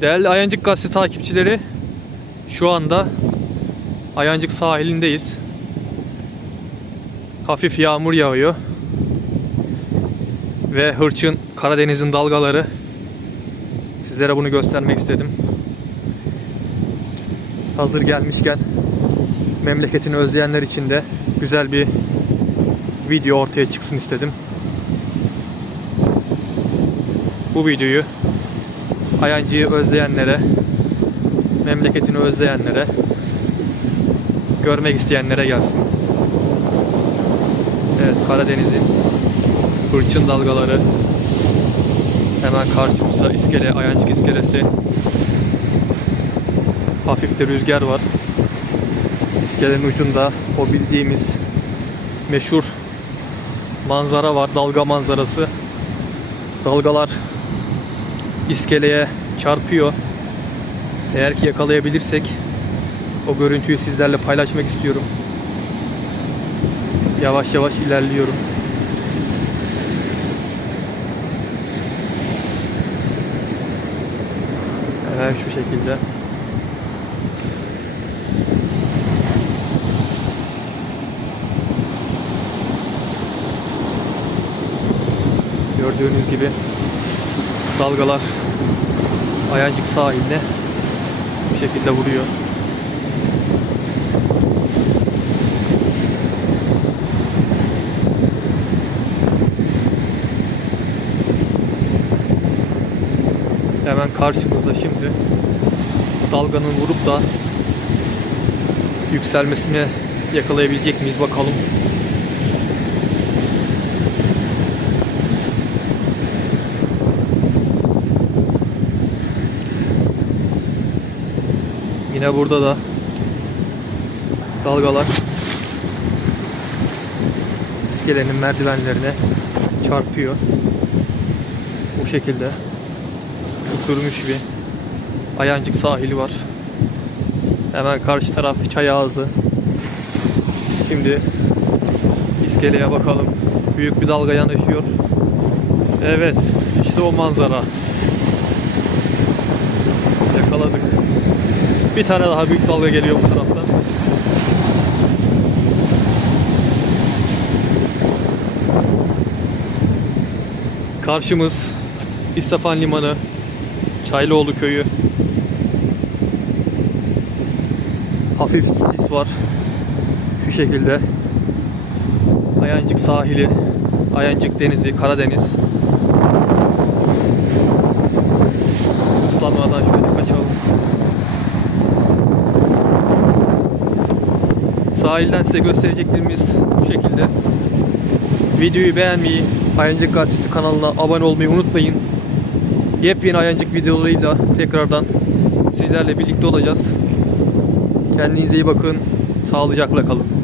Değerli Ayancık Gazetesi takipçileri, şu anda Ayancık sahilindeyiz. Hafif yağmur yağıyor. Ve hırçın Karadeniz'in dalgaları. Sizlere bunu göstermek istedim. Hazır gelmişken memleketini özleyenler için de güzel bir video ortaya çıksın istedim. Bu videoyu Ayancı'yı özleyenlere, memleketini özleyenlere, görmek isteyenlere gelsin. Evet Karadeniz'in fırçın dalgaları hemen karşımızda iskele, Ayancık iskelesi. Hafif de rüzgar var. İskelenin ucunda o bildiğimiz meşhur manzara var, dalga manzarası. Dalgalar iskeleye çarpıyor. Eğer ki yakalayabilirsek o görüntüyü sizlerle paylaşmak istiyorum. Yavaş yavaş ilerliyorum. Evet şu şekilde. Gördüğünüz gibi dalgalar Ayancık sahiline bu şekilde vuruyor. Hemen karşımızda şimdi dalganın vurup da yükselmesini yakalayabilecek miyiz bakalım. Yine burada da dalgalar iskelenin merdivenlerine çarpıyor. Bu şekilde tutturmuş bir Ayancık sahili var. Hemen karşı taraf çay ağzı. Şimdi iskeleye bakalım. Büyük bir dalga yanaşıyor. Evet, işte o manzara. Yakaladık. Bir tane daha büyük dalga geliyor bu taraftan. Karşımız İstefan Limanı, Çaylıoğlu köyü. Hafif sis var. Şu şekilde. Ayancık sahili, Ayancık denizi, Karadeniz. Sahilden size göstereceklerimiz bu şekilde. Videoyu beğenmeyi, Ayancık Gazetesi kanalına abone olmayı unutmayın. Yepyeni Ayancık videolarıyla tekrardan sizlerle birlikte olacağız. Kendinize iyi bakın. Sağlıcakla kalın.